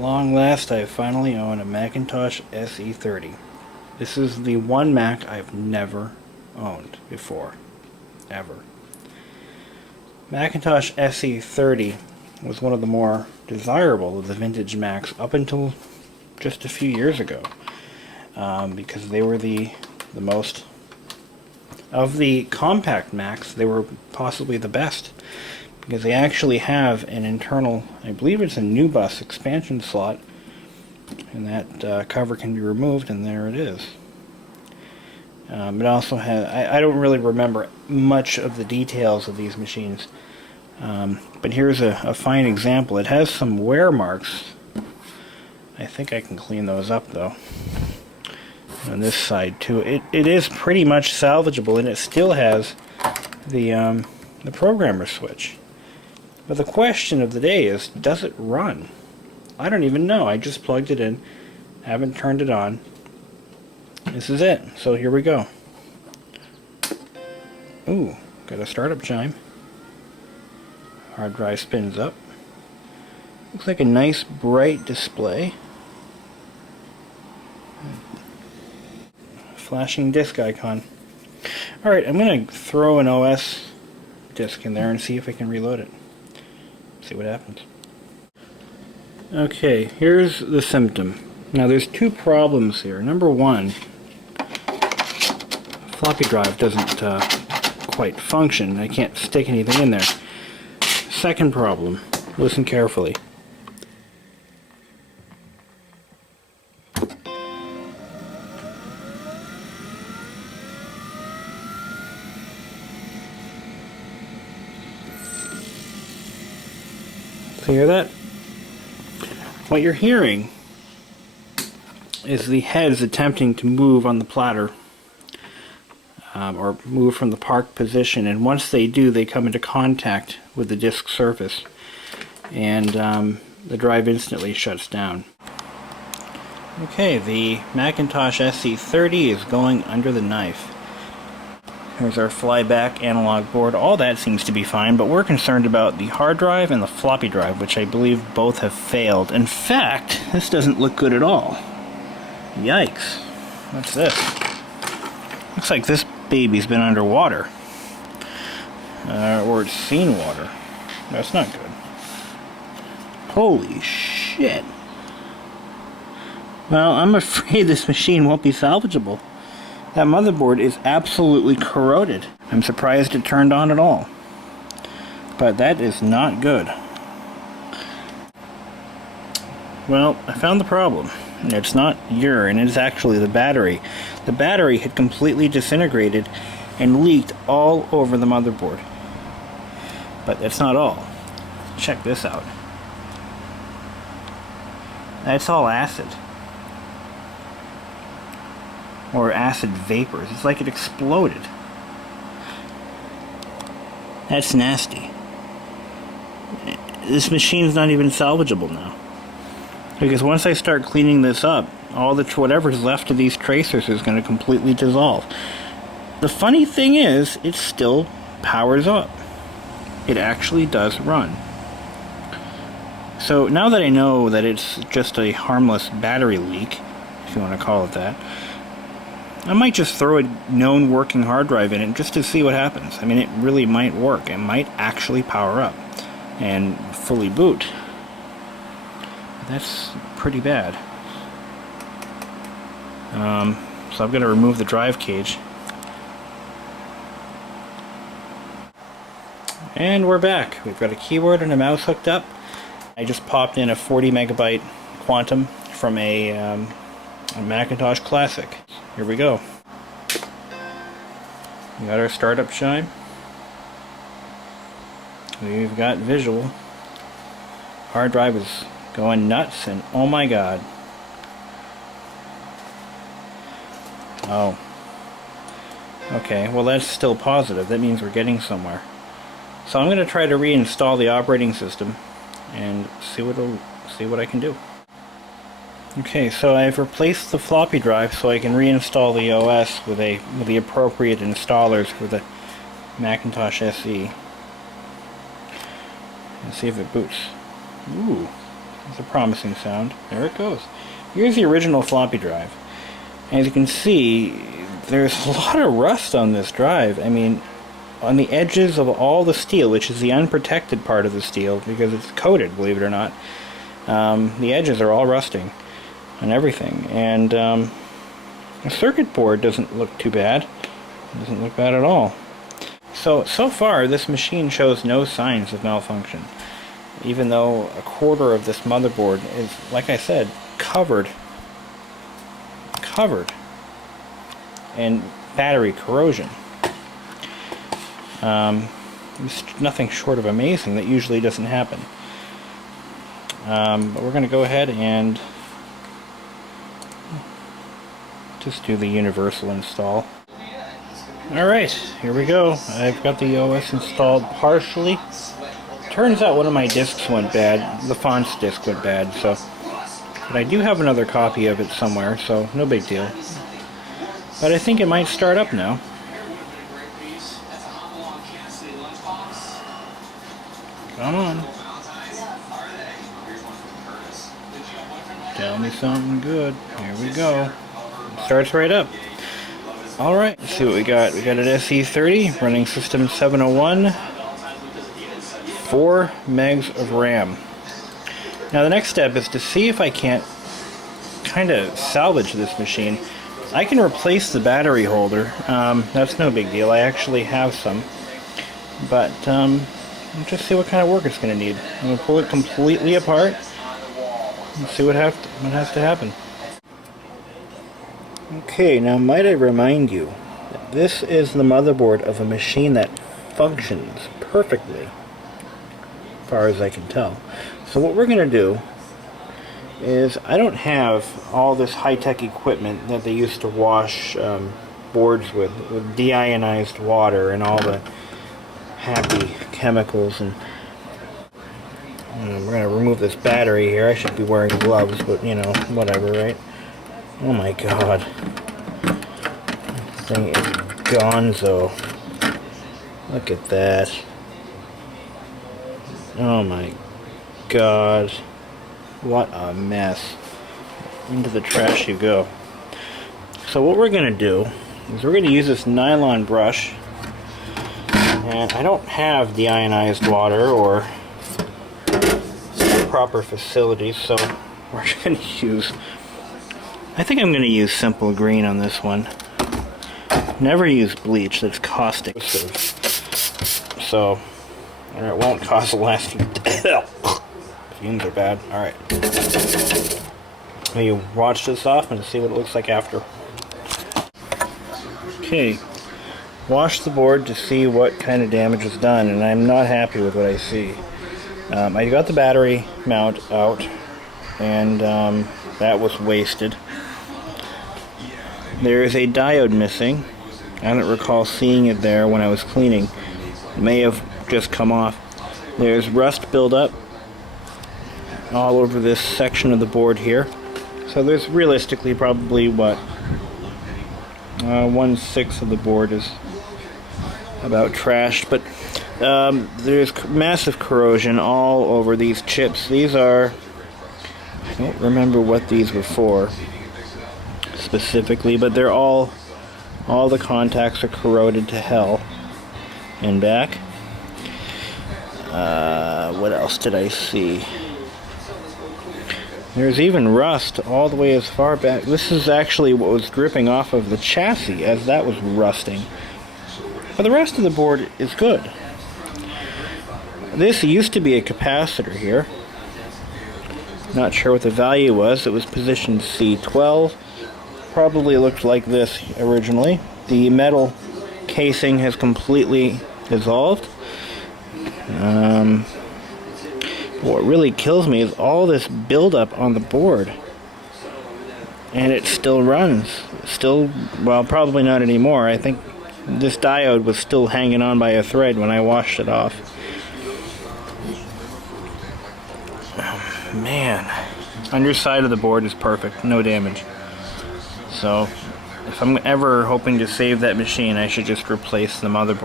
long last, I finally own a Macintosh SE 30. This is the one Mac I've never owned before, ever. Macintosh SE 30 was one of the more desirable of the vintage Macs up until just a few years ago, because they were the most, of the compact Macs, they were possibly the best, because they actually have an internal, I believe it's a NuBus expansion slot, and that cover can be removed, and there it is. It also has, I don't really remember much of the details of these machines, but here's a fine example. It has some wear marks. I think I can clean those up though. On this side too. It is pretty much salvageable, and it still has the programmer switch. But the question of the day is, does it run? I don't even know. I just plugged it in, haven't turned it on. This is it. So here we go. Ooh, got a startup chime. Hard drive spins up. Looks like a nice bright display. Flashing disk icon. Alright, I'm going to throw an OS disk in there and see if I can reload it. See what happens. Okay, here's the symptom. Now there's two problems here. Number one, floppy drive doesn't quite function. I can't stick anything in there. Second problem, listen carefully. So you hear that? What you're hearing is the heads attempting to move on the platter, or move from the parked position, and once they do, they come into contact with the disk surface, and the drive instantly shuts down. Okay, the Macintosh SE 30 is going under the knife. Here's our flyback analog board. All that seems to be fine, but we're concerned about the hard drive and the floppy drive, which I believe both have failed. In fact, this doesn't look good at all. Yikes. What's this? Looks like this baby's been underwater. Or it's seen water. That's not good. Holy shit. Well, I'm afraid this machine won't be salvageable. That motherboard is absolutely corroded. I'm surprised it turned on at all. But that is not good. Well, I found the problem. It's not urine, it's actually the battery. The battery had completely disintegrated and leaked all over the motherboard. But that's not all. Check this out. That's all acid. Or acid vapors. It's like it exploded. That's nasty. This machine's not even salvageable now. Because once I start cleaning this up, all the whatever's left of these tracers is going to completely dissolve. The funny thing is, it still powers up. It actually does run. So now that I know that it's just a harmless battery leak, if you want to call it that, I might just throw a known working hard drive in it just to see what happens. I mean, it really might work. It might actually power up and fully boot. That's pretty bad. So I'm going to remove the drive cage. And we're back. We've got a keyboard and a mouse hooked up. I just popped in a 40 megabyte Quantum from a Macintosh Classic. Here we go. We got our startup chime. We've got visual. Hard drive is going nuts, and oh my god. Oh. Okay, well that's still positive. That means we're getting somewhere. So I'm going to try to reinstall the operating system and see what I can do. Okay, so I've replaced the floppy drive so I can reinstall the OS with the appropriate installers for the Macintosh SE. And see if it boots. Ooh, It's a promising sound. There it goes. Here's the original floppy drive. As you can see, there's a lot of rust on this drive. I mean, on the edges of all the steel, which is the unprotected part of the steel, because it's coated, believe it or not, the edges are all rusting and everything. And the circuit board doesn't look too bad. It doesn't look bad at all. So far, this machine shows no signs of malfunction, even though a quarter of this motherboard is, like I said, covered in battery corrosion. It's nothing short of amazing. That usually doesn't happen. But we're going to go ahead and just do the universal install. Alright, here we go. I've got the OS installed partially. Turns out one of my discs went bad. The fonts disc went bad, so... But I do have another copy of it somewhere, so no big deal. But I think it might start up now. Come on. Tell me something good. Here we go. It starts right up. Alright, let's see what we got. We got an SE30 running system 701, 4 megs of RAM. Now the next step is to see if I can't kind of salvage this machine. I can replace the battery holder. That's no big deal. I actually have some. But let's just see what kind of work it's going to need. I'm going to pull it completely apart and see what has to happen. Okay, now might I remind you that this is the motherboard of a machine that functions perfectly, as far as I can tell. So what we're going to do is, I don't have all this high-tech equipment that they used to wash boards with deionized water and all the happy chemicals, and we're going to remove this battery here. I should be wearing gloves, but you know, whatever, right? Oh my god. This thing is gonzo. Look at that. Oh my god. What a mess. Into the trash you go. So what we're going to do is we're going to use this nylon brush. And I don't have deionized water or proper facilities, so we're going to use... I think I'm going to use simple green on this one. Never use bleach, that's caustic. So, or it won't cause a lasting... Fumes are bad. Alright. Let me wash this off and see what it looks like after. Okay. Wash the board to see what kind of damage is done, and I'm not happy with what I see. I got the battery mount out, and that was wasted. There is a diode missing. I don't recall seeing it there when I was cleaning. It may have just come off. There's rust buildup all over this section of the board here. So there's realistically probably, what, 1/6 of the board is about trashed, but there's massive corrosion all over these chips. These are, I don't remember what these were for specifically, but they're all the contacts are corroded to hell and back. What else did I see? There's even rust all the way as far back. This is actually what was dripping off of the chassis as that was rusting. But the rest of the board is good. This used to be a capacitor here. Not sure what the value was. It was positioned C12. Probably looked like this originally. The metal casing has completely dissolved. What really kills me is all this buildup on the board. And it still runs. Still, well, probably not anymore. I think this diode was still hanging on by a thread when I washed it off. Oh, man. Underside of the board is perfect. No damage. So, if I'm ever hoping to save that machine, I should just replace the motherboard.